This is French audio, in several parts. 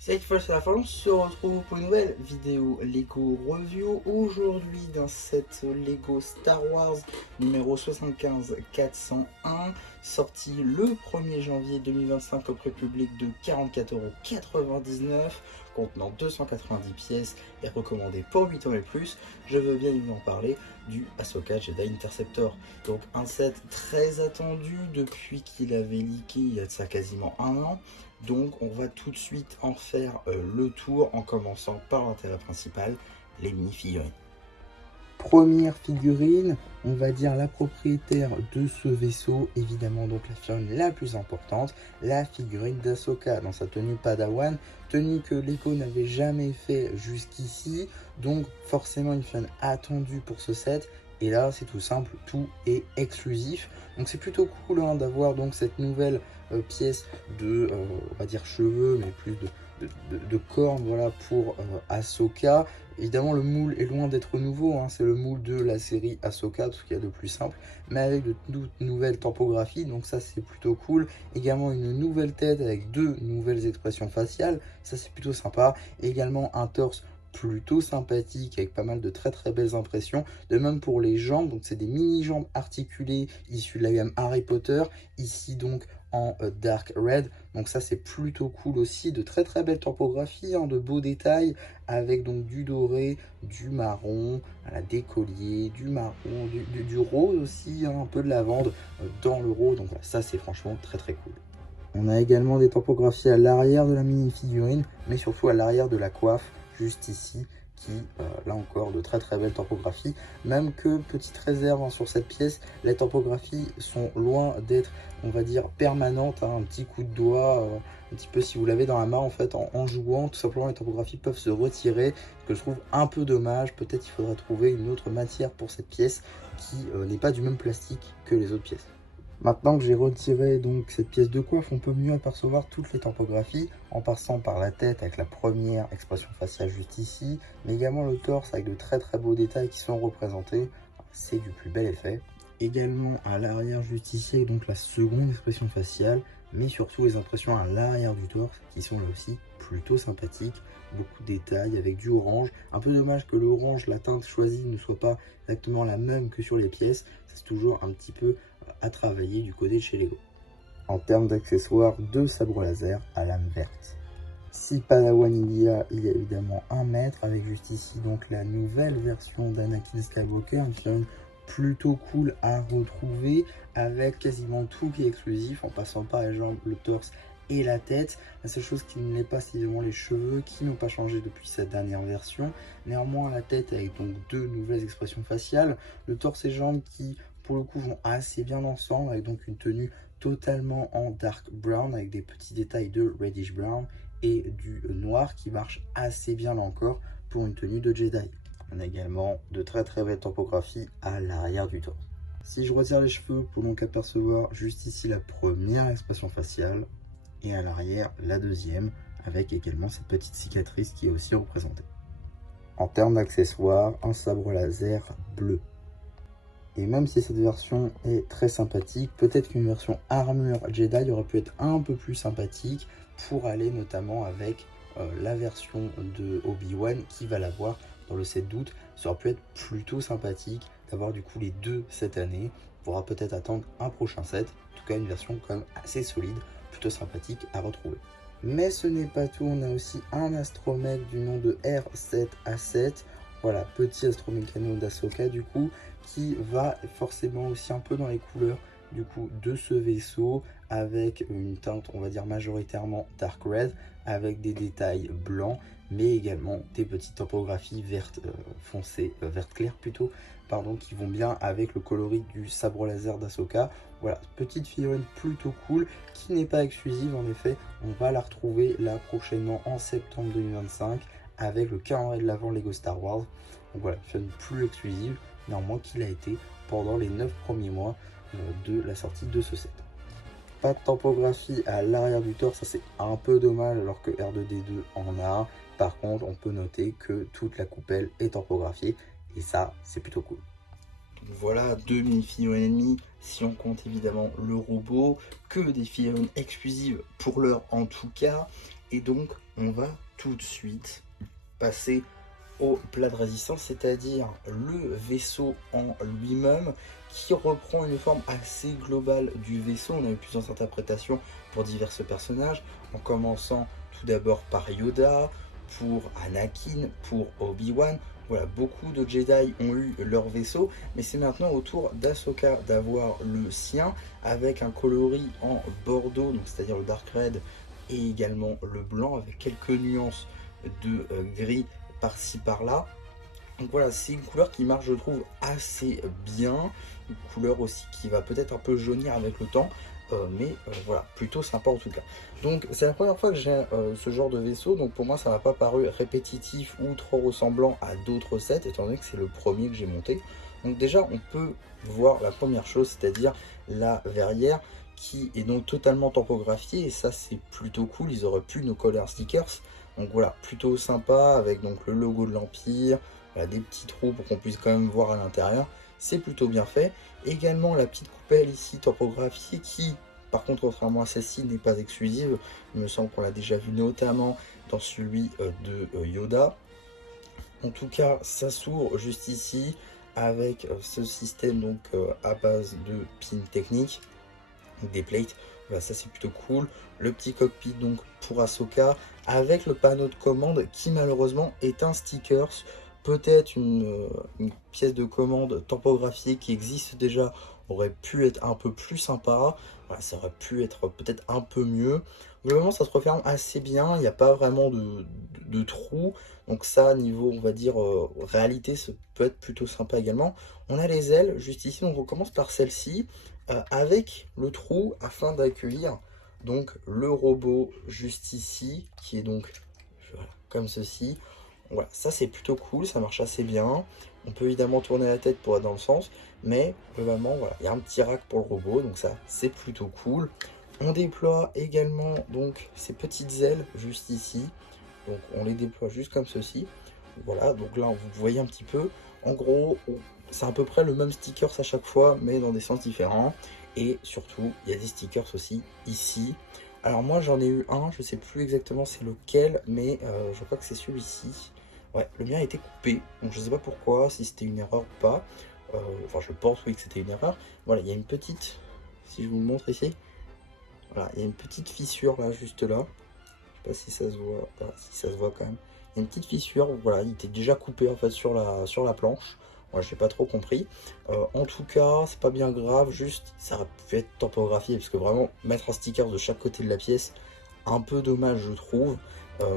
Cette fois c'est la fin, on se retrouve pour une nouvelle vidéo Lego Review. Aujourd'hui d'un set Lego Star Wars numéro 75401, sorti le 1er janvier 2025 au prix public de 44,99 €, contenant 290 pièces et recommandé pour 8 ans et plus. Je veux bien évidemment parler du Ahsoka Jedi Interceptor. Donc un set très attendu depuis qu'il avait leaké il y a de ça quasiment un an. Donc on va tout de suite en faire le tour en commençant par l'intérêt principal, les mini-figurines. Première figurine, on va dire la propriétaire de ce vaisseau, évidemment donc la figurine la plus importante, la figurine d'Ahsoka dans sa tenue Padawan, tenue que Lego n'avait jamais fait jusqu'ici, donc forcément une figurine attendue pour ce set. Et là c'est tout simple, tout est exclusif, donc c'est plutôt cool d'avoir donc cette nouvelle pièce de, on va dire cheveux, mais plus de cornes, voilà, pour Ahsoka. Évidemment, le moule est loin d'être nouveau, c'est le moule de la série Ahsoka, tout ce qu'il y a de plus simple, mais avec de toutes nouvelles topographies, donc ça c'est plutôt cool. Également une nouvelle tête avec deux nouvelles expressions faciales, ça c'est plutôt sympa. Également un torse plutôt sympathique avec pas mal de très belles impressions. De même pour les jambes, donc c'est des mini jambes articulées issues de la gamme Harry Potter, ici donc en dark red, donc ça c'est plutôt cool aussi. De très belles topographies, de beaux détails avec donc du doré, du marron, des colliers, du marron, du rose aussi, un peu de lavande dans le rose, donc voilà, ça c'est franchement très cool. On a également des topographies à l'arrière de la mini figurine, mais surtout à l'arrière de la coiffe, juste ici, qui, là encore, de très belles topographies. Même que, petite réserve sur cette pièce, les topographies sont loin d'être, on va dire, permanentes. Un petit coup de doigt, un petit peu si vous l'avez dans la main, en fait, en jouant, tout simplement, les topographies peuvent se retirer, ce que je trouve un peu dommage. Peut-être qu'il faudrait trouver une autre matière pour cette pièce qui n'est pas du même plastique que les autres pièces. Maintenant que j'ai retiré donc cette pièce de coiffe, on peut mieux apercevoir toutes les topographies en passant par la tête avec la première expression faciale juste ici, mais également le torse avec de très beaux détails qui sont représentés. C'est du plus bel effet. Également à l'arrière juste ici avec donc la seconde expression faciale, mais surtout les impressions à l'arrière du torse qui sont là aussi plutôt sympathiques. Beaucoup de détails avec du orange. Un peu dommage que l'orange, la teinte choisie, ne soit pas exactement la même que sur les pièces. C'est toujours un petit peu à travailler du côté de chez Lego. En termes d'accessoires, deux sabres laser à lame verte. Si Padawan il y a évidemment un maître avec juste ici donc la nouvelle version d'Anakin Skywalker, une figurine plutôt cool à retrouver avec quasiment tout qui est exclusif en passant par les jambes, le torse et la tête. La seule chose qui ne l'est pas, c'est évidemment les cheveux qui n'ont pas changé depuis cette dernière version. Néanmoins la tête avec donc deux nouvelles expressions faciales, le torse et jambes qui pour le coup vont assez bien ensemble avec donc une tenue totalement en dark brown avec des petits détails de reddish brown et du noir qui marche assez bien là encore pour une tenue de Jedi. On a également de très belles topographies à l'arrière du torse. Si je retire les cheveux, pour donc apercevoir juste ici la première expression faciale et à l'arrière la deuxième avec également cette petite cicatrice qui est aussi représentée. En termes d'accessoires, un sabre laser bleu. Et même si cette version est très sympathique, peut-être qu'une version armure Jedi aurait pu être un peu plus sympathique pour aller notamment avec la version de Obi-Wan qui va l'avoir dans le set d'août. Ça aurait pu être plutôt sympathique d'avoir du coup les deux cette année. On pourra peut-être attendre un prochain set. En tout cas, une version quand même assez solide, plutôt sympathique à retrouver. Mais ce n'est pas tout, on a aussi un astromech du nom de R7A7. Voilà, petit astromécano d'Ahsoka du coup, qui va forcément aussi un peu dans les couleurs du coup de ce vaisseau, avec une teinte on va dire majoritairement dark red, avec des détails blancs, mais également des petites topographies vertes foncées, vert clair plutôt, pardon, qui vont bien avec le coloris du sabre laser d'Ahsoka. Voilà, petite figurine plutôt cool, qui n'est pas exclusive en effet, on va la retrouver là prochainement en septembre 2025, avec le calendrier de l'avant Lego Star Wars. Donc voilà, figurine plus exclusive, néanmoins qu'il a été pendant les 9 premiers mois de la sortie de ce set. Pas de topographie à l'arrière du torse, ça c'est un peu dommage alors que R2D2 en a. Par contre, on peut noter que toute la coupelle est topographiée et ça, c'est plutôt cool. Donc voilà, deux mini-figurines ennemies, si on compte évidemment le robot, que des figurines exclusives pour l'heure en tout cas. Et donc on va tout de suite passer au plat de résistance, c'est-à-dire le vaisseau en lui-même qui reprend une forme assez globale du vaisseau. On a eu plusieurs interprétations pour divers personnages, en commençant tout d'abord par Yoda, pour Anakin, pour Obi-Wan. Voilà, beaucoup de Jedi ont eu leur vaisseau, mais c'est maintenant au tour d'Ahsoka d'avoir le sien, avec un coloris en bordeaux, donc c'est-à-dire le dark red, et également le blanc, avec quelques nuances de gris par-ci par-là. Donc voilà, c'est une couleur qui marche, je trouve, assez bien. Une couleur aussi qui va peut-être un peu jaunir avec le temps, mais voilà, plutôt sympa en tout cas. Donc c'est la première fois que j'ai ce genre de vaisseau, donc pour moi ça m'a pas paru répétitif ou trop ressemblant à d'autres sets, étant donné que c'est le premier que j'ai monté. Donc déjà on peut voir la première chose, c'est-à-dire la verrière qui est donc totalement tampographiée, et ça c'est plutôt cool. Ils auraient pu nous coller un stickers, donc voilà, plutôt sympa, avec donc le logo de l'Empire, voilà, des petits trous pour qu'on puisse quand même voir à l'intérieur. C'est plutôt bien fait. Également la petite coupelle ici tampographiée qui, par contre, contrairement à celle-ci, n'est pas exclusive. Il me semble qu'on l'a déjà vu notamment dans celui de Yoda. En tout cas, ça s'ouvre juste ici avec ce système donc à base de pins techniques, des plates. Voilà, ça c'est plutôt cool. Le petit cockpit donc pour Ahsoka avec le panneau de commande qui malheureusement est un stickers. Peut-être une pièce de commande tampographiée qui existe déjà aurait pu être un peu plus sympa. Voilà, ça aurait pu être peut-être un peu mieux. Globalement, ça se referme assez bien. Il n'y a pas vraiment de trous. Donc ça, niveau, on va dire, réalité, ça peut être plutôt sympa également. On a les ailes juste ici. Donc on commence par celle-ci avec le trou afin d'accueillir donc le robot juste ici qui est donc voilà, comme ceci. Voilà, ça c'est plutôt cool, ça marche assez bien. On peut évidemment tourner la tête pour être dans le sens, mais globalement, voilà, il y a un petit rack pour le robot, donc ça c'est plutôt cool. On déploie également donc ces petites ailes juste ici. Donc on les déploie juste comme ceci. Voilà, donc là vous voyez un petit peu. En gros, c'est à peu près le même stickers à chaque fois, mais dans des sens différents. Et surtout, il y a des stickers aussi ici. Alors moi j'en ai eu un, je sais plus exactement c'est lequel, mais je crois que c'est celui-ci. Ouais, le mien a été coupé, donc je sais pas pourquoi, si c'était une erreur ou pas. Enfin je pense oui que c'était une erreur. Voilà, il y a une petite, si je vous le montre ici, voilà, il y a une petite fissure là, juste là. Je sais pas si ça se voit, voilà, si ça se voit quand même. Il y a une petite fissure, voilà, il était déjà coupé en fait sur la planche. Moi, j'ai pas trop compris. En tout cas, c'est pas bien grave, juste ça aurait pu être tampographié, parce que vraiment mettre un sticker de chaque côté de la pièce, un peu dommage je trouve,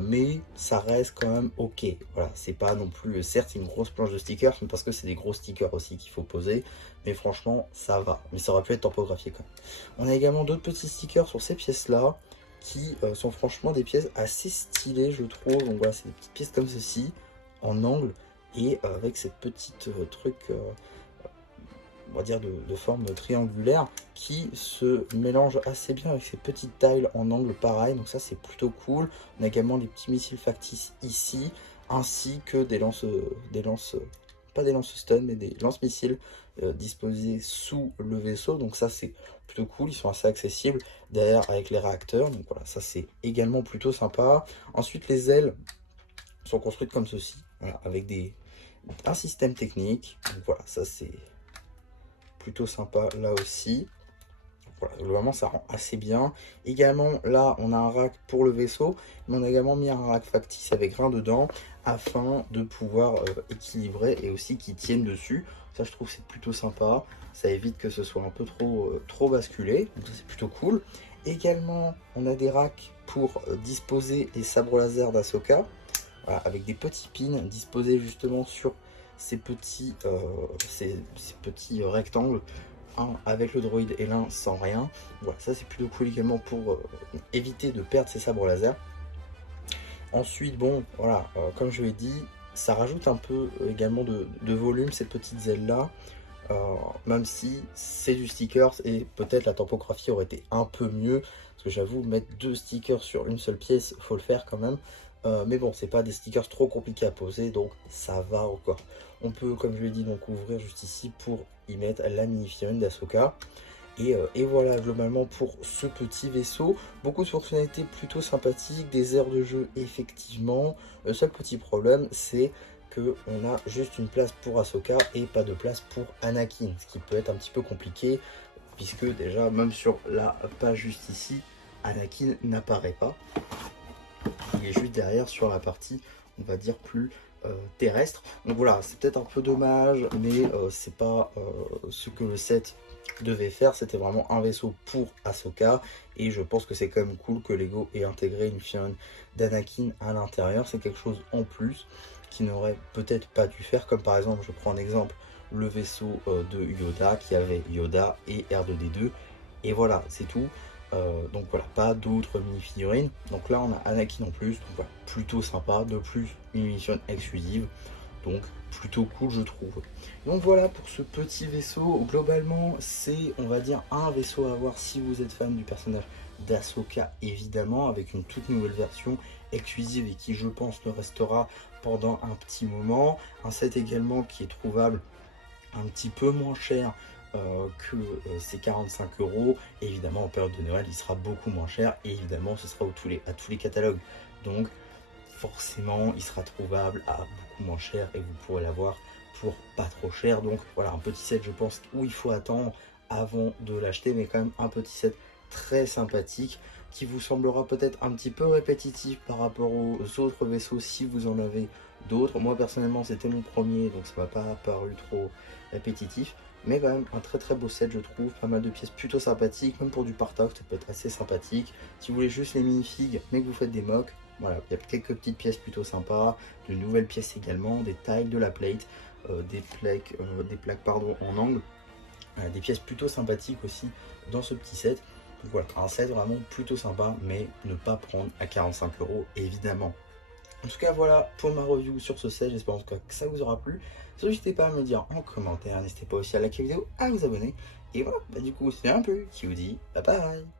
mais ça reste quand même ok. Voilà, c'est pas non plus, certes une grosse planche de stickers, mais parce que c'est des gros stickers aussi qu'il faut poser, mais franchement ça va, mais ça aurait pu être tampographié quand même. On a également d'autres petits stickers sur ces pièces là, qui sont franchement des pièces assez stylées je trouve. Donc voilà, c'est des petites pièces comme ceci, en angle, et avec cette petite truc, on va dire de forme triangulaire, qui se mélange assez bien avec ces petites tiles en angle pareil. Donc ça c'est plutôt cool. On a également des petits missiles factices ici, ainsi que des lances, pas des lances stun, mais des lance-missiles disposés sous le vaisseau. Donc ça c'est plutôt cool, ils sont assez accessibles derrière avec les réacteurs. Donc voilà, ça c'est également plutôt sympa. Ensuite les ailes sont construites comme ceci, voilà, avec un système technique. Donc voilà, ça c'est plutôt sympa là aussi. Voilà, globalement ça rend assez bien. Également là on a un rack pour le vaisseau, mais on a également mis un rack factice avec rien dedans, afin de pouvoir équilibrer et aussi qu'il tienne dessus. Ça je trouve c'est plutôt sympa, ça évite que ce soit un peu trop basculé, donc ça c'est plutôt cool. Également on a des racks pour disposer les sabres laser d'Ahsoka, voilà, avec des petits pins disposés justement sur ces petits rectangles, un avec le droïde et l'un sans rien. Voilà, ça c'est plutôt cool également pour éviter de perdre ses sabres laser. Ensuite, bon, voilà, comme je l'ai dit, ça rajoute un peu également de volume, ces petites ailes là, même si c'est du stickers et peut-être la typographie aurait été un peu mieux, parce que j'avoue, mettre deux stickers sur une seule pièce, faut le faire quand même. Mais bon, c'est pas des stickers trop compliqués à poser, donc ça va encore. On peut, comme je l'ai dit, donc ouvrir juste ici pour y mettre la mini-figurine d'Ahsoka. Et voilà globalement pour ce petit vaisseau. Beaucoup de fonctionnalités plutôt sympathiques, des aires de jeu effectivement. Le seul petit problème c'est que on a juste une place pour Ahsoka et pas de place pour Anakin, ce qui peut être un petit peu compliqué puisque déjà même sur la page juste ici, Anakin n'apparaît pas. Il est juste derrière sur la partie, on va dire, plus terrestre. Donc voilà, c'est peut-être un peu dommage, mais c'est pas ce que le set devait faire. C'était vraiment un vaisseau pour Ahsoka. Et je pense que c'est quand même cool que Lego ait intégré une figurine d'Anakin à l'intérieur. C'est quelque chose en plus qui n'aurait peut-être pas dû faire. Comme par exemple, je prends un exemple, le vaisseau de Yoda qui avait Yoda et R2D2. Et voilà, c'est tout. Donc voilà, pas d'autres mini-figurines. Donc là, on a Anakin en plus. Donc voilà, plutôt sympa. De plus, une mission exclusive. Donc plutôt cool, je trouve. Donc voilà pour ce petit vaisseau. Globalement, c'est, on va dire, un vaisseau à avoir si vous êtes fan du personnage d'Ahsoka, évidemment, avec une toute nouvelle version exclusive et qui, je pense, le restera pendant un petit moment. Un set également qui est trouvable un petit peu moins cher que ces 45 €. Et évidemment, en période de Noël, il sera beaucoup moins cher. Et évidemment, ce sera à tous les catalogues. Donc, forcément, il sera trouvable à beaucoup moins cher et vous pourrez l'avoir pour pas trop cher. Donc, voilà, un petit set, je pense, où il faut attendre avant de l'acheter. Mais quand même, un petit set très sympathique qui vous semblera peut-être un petit peu répétitif par rapport aux autres vaisseaux si vous en avez d'autres. Moi, personnellement, c'était mon premier, donc ça m'a pas paru trop répétitif. Mais quand même un très très beau set, je trouve, pas mal de pièces plutôt sympathiques, même pour du partage ça peut être assez sympathique. Si vous voulez juste les minifigs mais que vous faites des mocks, voilà, il y a quelques petites pièces plutôt sympas, de nouvelles pièces également, des tiles, de la plate, des plaques pardon, en angle, des pièces plutôt sympathiques aussi dans ce petit set. Donc voilà, un set vraiment plutôt sympa, mais ne pas prendre à 45 € évidemment. En tout cas, voilà pour ma review sur ce set. J'espère en tout cas que ça vous aura plu. N'hésitez pas à me le dire en commentaire. N'hésitez pas aussi à liker la vidéo, à vous abonner. Et voilà, du coup, c'est un peu qui vous dit bye bye.